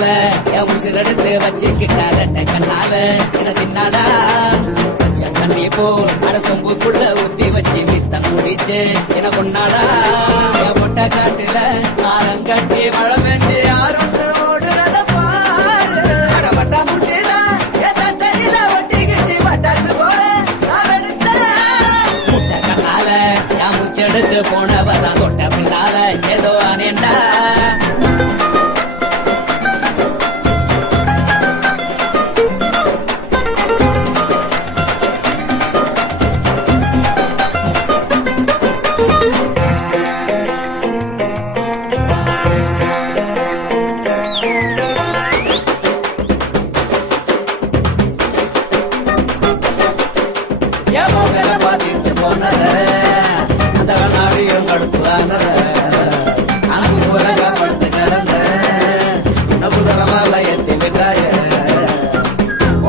கண்ணால என் உசிரெடுத்து வச்சுக்கிட்டார கண்ணால என தின்னாடா தண்ணி போல் அட சொம்புக்குள்ள ஊத்தி வச்சு வித்தம் குடிச்சு என கொண்டாடா என் மொட்டை காட்டுல ஆரம் கட்டி மழை பெஞ்சு யாரும் ஓடுறத பாரு அடப்பட்டா முச்சிதான் என் சட்டையில ஒட்டிக்கிச்சு பட்டாசு போல நான் எடுத்தேன் முட்டை கண்ணால என் முச்செடுத்து போனவதான் தொட்ட பின்னால ஏதோ அனேண்டா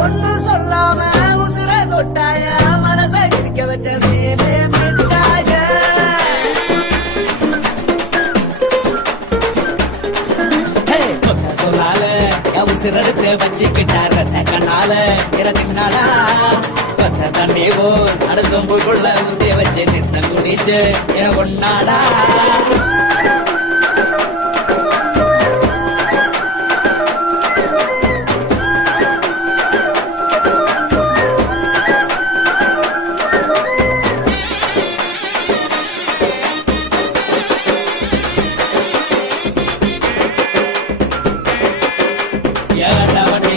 ஒன்னு சொல்லாம உசுர தொட்டாய மனச இருக்க வச்ச சொல்லால உசிரெடுத்து வச்சுக்கிட்டார கண்ணால இறந்துனாடா பச்சை தண்ணி போல் அடுத்தொம்புக்குள்ள ஊத்தி வச்சு நித்த குடிச்சு என கொண்டாடா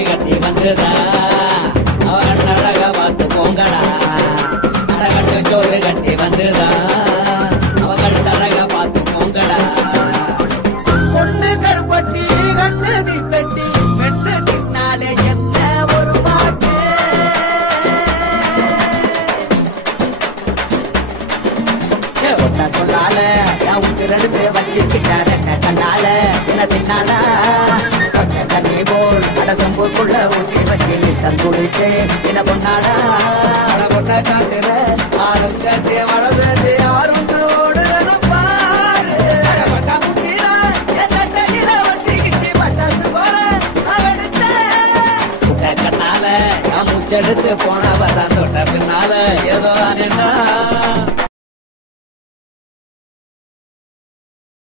கட்டி வந்துதா அவன் அழக பார்த்து போங்கடா அழகட்டு சோறு கட்டி வந்துதா அவன் அழக பார்த்து போங்கடா பொண்ணு கருப்பட்டி கண்ணு தீப்பெட்டி பெண்ணு தின்னாலே என்ன ஒரு பாட்டு சொல்லால உசிரெடுத்து வச்சுக்கிட்டார கண்ணால என்ன தின்னாடா தண்ணி போல் அடசம்பூக்குள்ள ஊட்டி வச்சு தன் குடிச்சு என்ன கொண்டாடா அட கொண்ட காட்டுல ஆளும் கட்டி வளர்ந்து யாரும் ஓடுறது பாரு அடப்பட்டா முச்சிதா என் சட்டையில ஒட்டிக்கிச்சு பட்டாசு போல எடுத்த கண்ணால முச்செடுத்து போனவதான் தொட்ட பின்னால ஏதோ அனேண்டா